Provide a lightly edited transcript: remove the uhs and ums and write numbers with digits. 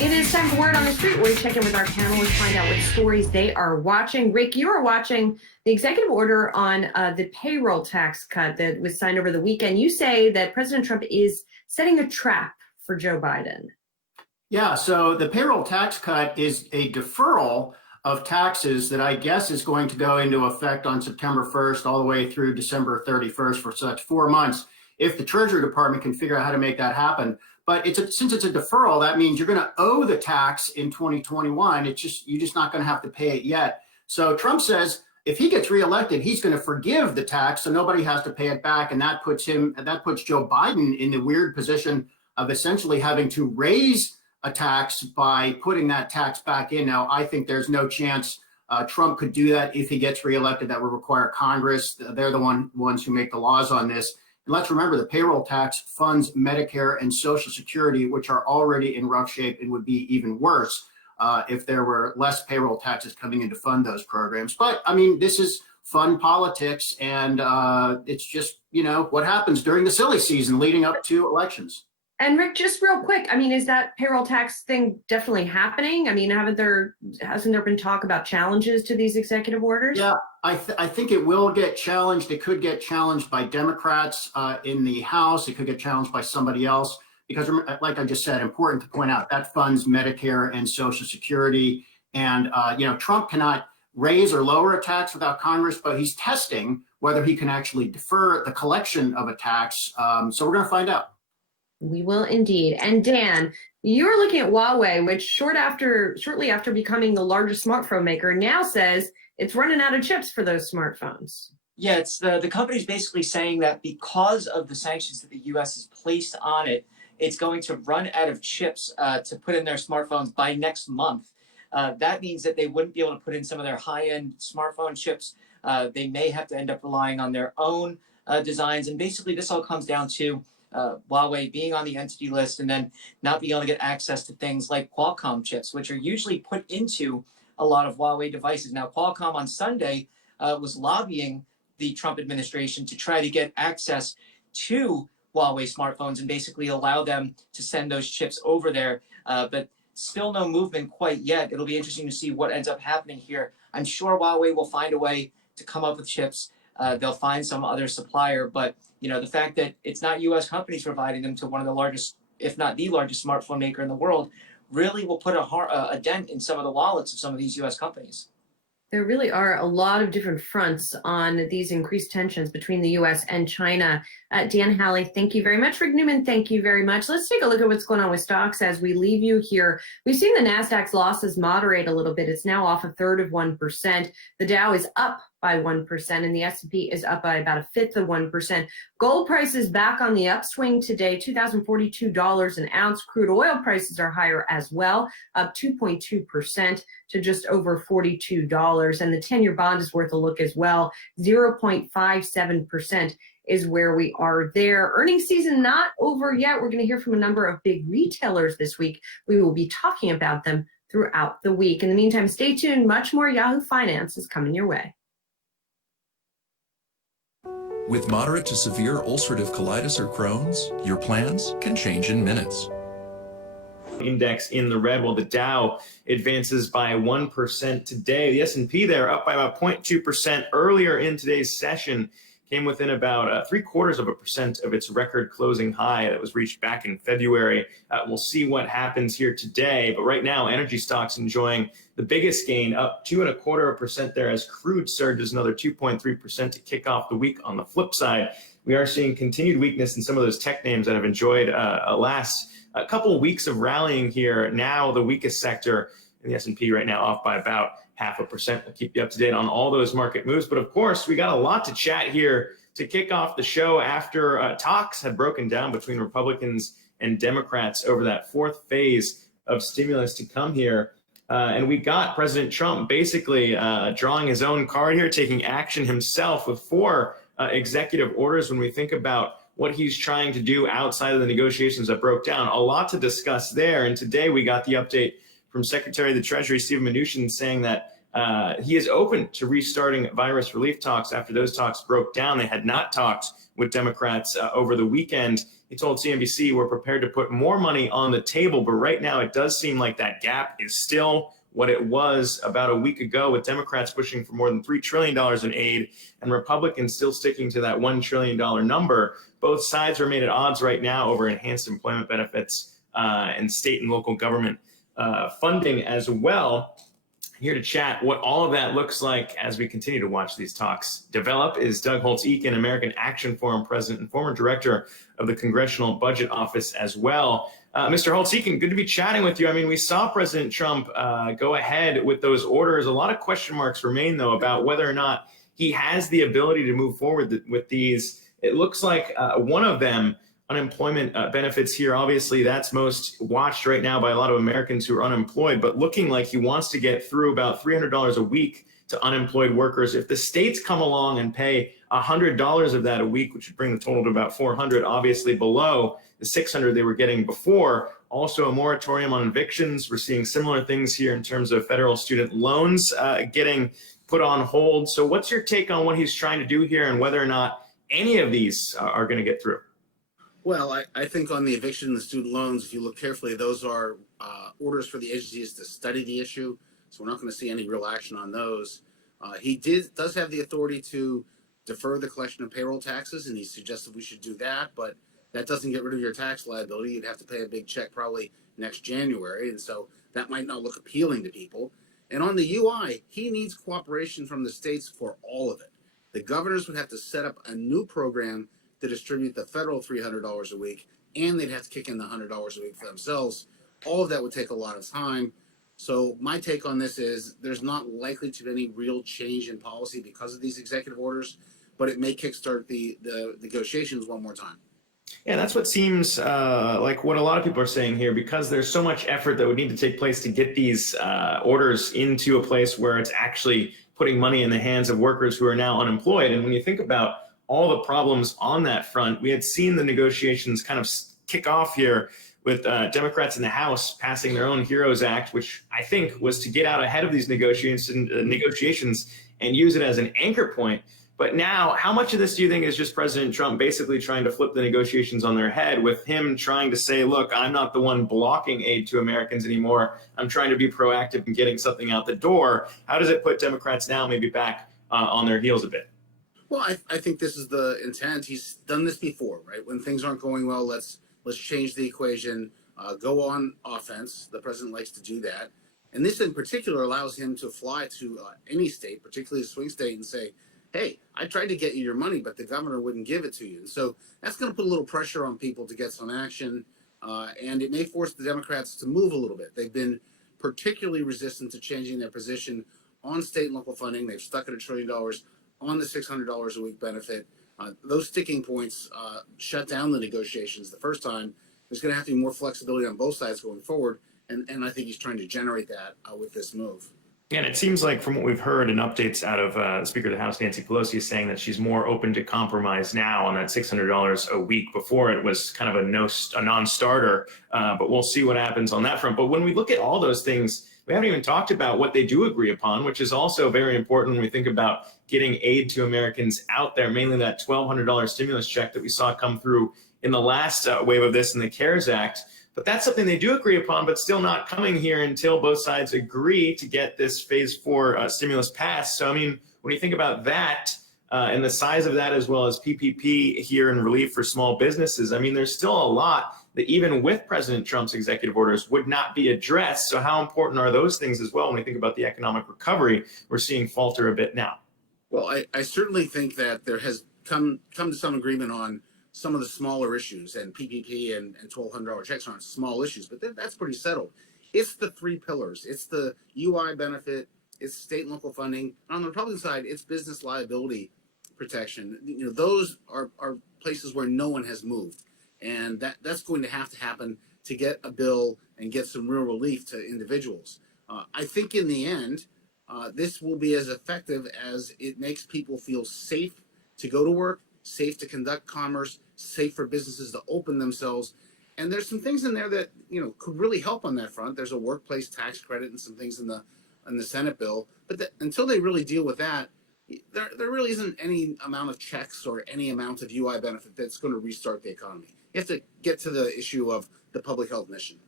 It is time for Word on the Street, where we check in with our panelists, find out what stories they are watching. Rick, you are watching the executive order on the payroll tax cut that was signed over the weekend. You say that President Trump is setting a trap for Joe Biden. Yeah, so the payroll tax cut is a deferral of taxes that I guess is going to go into effect on September 1st all the way through December 31st for such 4 months, if the Treasury Department can figure out how to make that happen. But since it's a deferral, that means you're going to owe the tax in 2021. You're just not going to have to pay it yet. So Trump says if he gets reelected, he's going to forgive the tax, so nobody has to pay it back, and that puts Joe Biden in the weird position of essentially having to raise a tax by putting that tax back in. Now, I think there's no chance Trump could do that if he gets reelected. That would require Congress. They're the ones who make the laws on this. And let's remember, the payroll tax funds Medicare and Social Security, which are already in rough shape and would be even worse if there were less payroll taxes coming in to fund those programs. But I mean, this is fun politics, and it's just, what happens during the silly season leading up to elections. And Rick, just real quick, I mean, is that payroll tax thing definitely happening? I mean, hasn't there been talk about challenges to these executive orders? Yeah, I think it will get challenged. It could get challenged by Democrats in the House. It could get challenged by somebody else because, like I just said, important to point out, that funds Medicare and Social Security. And, Trump cannot raise or lower a tax without Congress, but he's testing whether he can actually defer the collection of a tax. So we're going to find out. We will indeed. And Dan, you're looking at Huawei, which shortly after becoming the largest smartphone maker, now says it's running out of chips for those smartphones. Yeah, it's the company's basically saying that because of the sanctions that the U.S. has placed on it, it's going to run out of chips to put in their smartphones by next month. That means that they wouldn't be able to put in some of their high-end smartphone chips. They may have to end up relying on their own designs. And basically, this all comes down to Huawei being on the entity list and then not being able to get access to things like Qualcomm chips, which are usually put into a lot of Huawei devices. Now, Qualcomm on Sunday was lobbying the Trump administration to try to get access to Huawei smartphones and basically allow them to send those chips over there. But still no movement quite yet. It'll be interesting to see what ends up happening here. I'm sure Huawei will find a way to come up with chips. They'll find some other supplier, but the fact that it's not U.S. companies providing them to one of the largest, if not the largest smartphone maker in the world, really will put a dent in some of the wallets of some of these U.S. companies. There really are a lot of different fronts on these increased tensions between the U.S. and China. Dan Halley, thank you very much. Rick Newman, thank you very much. Let's take a look at what's going on with stocks as we leave you here. We've seen the NASDAQ's losses moderate a little bit. It's now off 1/3 of 1%. The Dow is up by 1%, and the S&P is up by about 1/5 of 1%. Gold price is back on the upswing today, $2,042 an ounce. Crude oil prices are higher as well, up 2.2% to just over $42. And the 10-year bond is worth a look as well. 0.57% is where we are there. Earnings season not over yet. We're going to hear from a number of big retailers this week. We will be talking about them throughout the week. In the meantime, stay tuned. Much more Yahoo Finance is coming your way. With moderate to severe ulcerative colitis or Crohn's, your plans can change in minutes. Index in the red, while the Dow advances by 1% today. The S&P there up by about 0.2% earlier in today's session, came within about 0.75% of its record closing high that was reached back in February. We'll see what happens here today, but right now energy stocks enjoying the biggest gain, up 2.25% there as crude surges another 2.3% to kick off the week. On the flip side, we are seeing continued weakness in some of those tech names that have enjoyed last a couple of weeks of rallying here. Now the weakest sector in the S&P right now off by about 0.5%. We'll keep you up to date on all those market moves. But of course, we got a lot to chat here to kick off the show after talks had broken down between Republicans and Democrats over that fourth phase of stimulus to come here. And we got President Trump basically drawing his own card here, taking action himself with 4 executive orders. When we think about what he's trying to do outside of the negotiations that broke down, a lot to discuss there. And today we got the update from Secretary of the Treasury, Steven Mnuchin, saying that he is open to restarting virus relief talks after those talks broke down. They had not talked with Democrats over the weekend. he told CNBC, we're prepared to put more money on the table. But right now, it does seem like that gap is still what it was about a week ago, with Democrats pushing for more than $3 trillion in aid and Republicans still sticking to that $1 trillion number. Both sides remain at odds right now over enhanced employment benefits and state and local government funding as well. Here to chat what all of that looks like as we continue to watch these talks develop is Doug Holtz-Eakin, American Action Forum president and former director of the Congressional Budget Office as well. Mr. Holtz-Eakin, good to be chatting with you. I mean, we saw President Trump go ahead with those orders. A lot of question marks remain, though, about whether or not he has the ability to move forward with these. It looks like one of them, unemployment benefits here, obviously that's most watched right now by a lot of Americans who are unemployed, but looking like he wants to get through about $300 a week to unemployed workers. If the states come along and pay $100 of that a week, which would bring the total to about $400, obviously below the $600 they were getting before. Also a moratorium on evictions. We're seeing similar things here in terms of federal student loans getting put on hold. So what's your take on what he's trying to do here and whether or not any of these are going to get through? Well, I think on the eviction and the student loans, if you look carefully, those are orders for the agencies to study the issue. So we're not going to see any real action on those. He does have the authority to defer the collection of payroll taxes, and he suggested we should do that. But that doesn't get rid of your tax liability. You'd have to pay a big check probably next January, and so that might not look appealing to people. And on the UI, he needs cooperation from the states for all of it. The governors would have to set up a new program to distribute the federal $300 a week, and they'd have to kick in the $100 a week for themselves. All of that would take a lot of time. So my take on this is there's not likely to be any real change in policy because of these executive orders, but it may kickstart the negotiations one more time. Yeah, that's what seems like what a lot of people are saying here, because there's so much effort that would need to take place to get these orders into a place where it's actually putting money in the hands of workers who are now unemployed. And when you think about all the problems on that front, we had seen the negotiations kind of kick off here with Democrats in the House passing their own HEROES Act, which I think was to get out ahead of these negotiations and use it as an anchor point. But now, how much of this do you think is just President Trump basically trying to flip the negotiations on their head, with him trying to say, look, I'm not the one blocking aid to Americans anymore. I'm trying to be proactive in getting something out the door. How does it put Democrats now maybe back on their heels a bit? Well, I think this is the intent. He's done this before, right? When things aren't going well, let's change the equation, go on offense. The president likes to do that. And this in particular allows him to fly to any state, particularly a swing state, and say, hey, I tried to get you your money, but the governor wouldn't give it to you. And so that's going to put a little pressure on people to get some action. And it may force the Democrats to move a little bit. They've been particularly resistant to changing their position on state and local funding. They've stuck at $1 trillion on the $600 a week benefit. Those sticking points shut down the negotiations the first time. There's going to have to be more flexibility on both sides going forward. And I think he's trying to generate that with this move. And it seems like from what we've heard and updates out of Speaker of the House, Nancy Pelosi, is saying that she's more open to compromise now on that $600 a week. Before, it was kind of a non-starter, but we'll see what happens on that front. But when we look at all those things, we haven't even talked about what they do agree upon, which is also very important when we think about getting aid to Americans out there, mainly that $1,200 stimulus check that we saw come through in the last wave of this in the CARES Act. But that's something they do agree upon, but still not coming here until both sides agree to get this phase 4 stimulus passed. So, I mean, when you think about that and the size of that, as well as PPP here and relief for small businesses, I mean, there's still a lot that even with President Trump's executive orders would not be addressed. So how important are those things as well when we think about the economic recovery we're seeing falter a bit now? Well, I certainly think that there has come to some agreement on some of the smaller issues, and PPP and $1,200 checks aren't small issues, but that's pretty settled. It's the three pillars. It's the UI benefit, it's state and local funding. And on the Republican side, it's business liability protection. You know, those are places where no one has moved. And that's going to happen to get a bill and get some real relief to individuals. I think in the end, this will be as effective as it makes people feel safe to go to work, safe to conduct commerce, safe for businesses to open themselves. And there's some things in there that, you know, could really help on that front. There's a workplace tax credit and some things in the Senate bill. But until they really deal with that, there really isn't any amount of checks or any amount of UI benefit that's going to restart the economy. have to get to the issue of the public health mission.